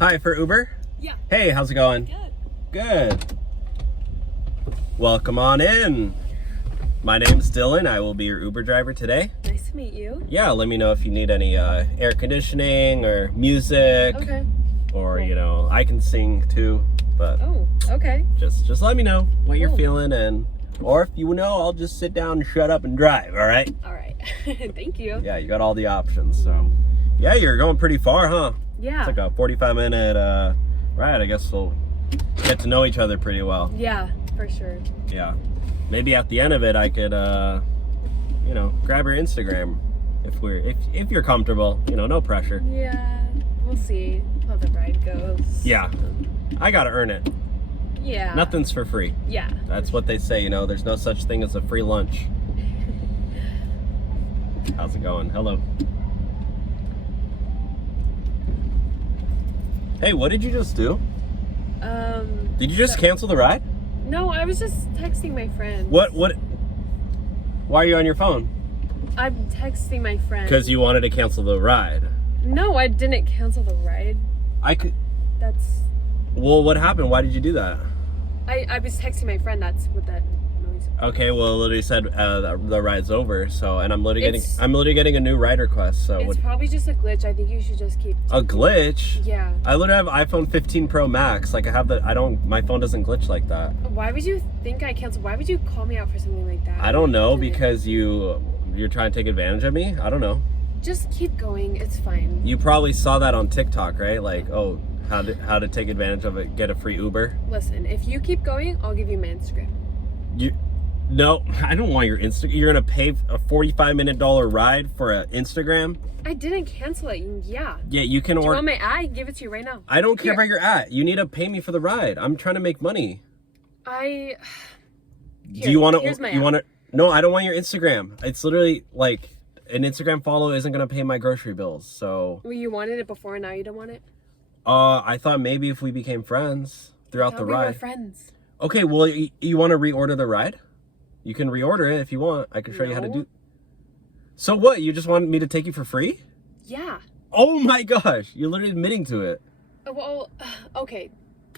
Hi, for Uber? Yeah. Hey, how's it going? Good. Good. Welcome on in. My name's Dylan. I will be your Uber driver today. Nice to meet you. Yeah, let me know if you need any air conditioning or music. Okay. Or, Cool. you know, I can sing too, but Oh, okay. just let me know what you're Cool. feeling, and or if you know, I'll just sit down and shut up and drive, all right? All right. Thank you. Yeah, you got all the options, so. Yeah, you're going pretty far, huh? Yeah. It's like a 45-minute ride. I guess we'll get to know each other pretty well. Yeah, for sure. Yeah. Maybe at the end of it, I could, you know, grab your Instagram if you're comfortable. You know, no pressure. Yeah, we'll see how the ride goes. Yeah. I gotta earn it. Yeah. Nothing's for free. Yeah. That's what they say, you know. There's no such thing as a free lunch. How's it going? Hello. Hey, what did you just do? Did you just cancel the ride? No, I was just texting my friend. What? Why are you on your phone? I'm texting my friend. Because you wanted to cancel the ride. No, I didn't cancel the ride. I could... That's... Well, what happened? Why did you do that? I was texting my friend. That's what that noise. Okay, well, it literally said the ride's over. So, and I'm literally getting a new ride request. So It's probably just a glitch. I think you should just keep. a glitch? Yeah. I literally have iPhone 15 Pro Max. Like I have the. My phone doesn't glitch like that. Why would you think I canceled? Why would you call me out for something like that? I don't know, Did it. because you're trying to take advantage of me. I don't know. Just keep going. It's fine. You probably saw that on TikTok, right? Like, oh, how to take advantage of it, get a free Uber. Listen, if you keep going, I'll give you my Instagram. No, I don't want your Instagram. You're gonna pay a $45-minute ride for an Instagram? I didn't cancel it. Yeah. Yeah, you can Do you order. want my ad? I can give it to you right now. I don't care Here. where you're at. You need to pay me for the ride. I'm trying to make money. Here, Do you want to? here's my You ad. want to? No, I don't want your Instagram. It's literally like an Instagram follow isn't gonna pay my grocery bills. So. Well, you wanted it before, now you don't want it? I thought maybe if we became friends throughout the We were ride. friends. Okay, well, you want to reorder the ride? You can reorder it if you want. I can show you how to No. do. So what? You just want me to take you for free? Yeah. Oh my gosh! You're literally admitting to it. Well, okay.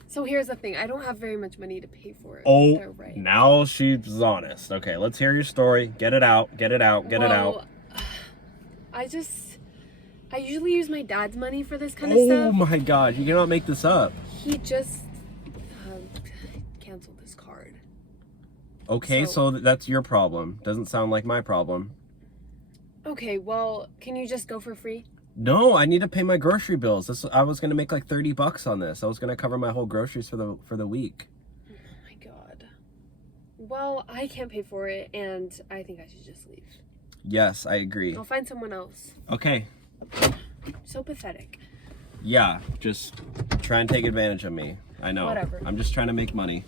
So here's the thing. I don't have very much money to pay for it. Oh, They're right. now she's honest. Okay, let's hear your story. Get it out. Get it out. Get it out. I usually use my dad's money for this kind of Oh stuff. my god! You cannot make this up. He just canceled his card. Okay, so that's your problem. Doesn't sound like my problem. Okay, well, can you just go for free? No, I need to pay my grocery bills. I was gonna make like $30 on this. I was gonna cover my whole groceries for the week. Oh my god. Well, I can't pay for it, and I think I should just leave. Yes, I agree. I'll find someone else. Okay. So pathetic. Yeah, just try and take advantage of me. I know. Whatever. I'm just trying to make money.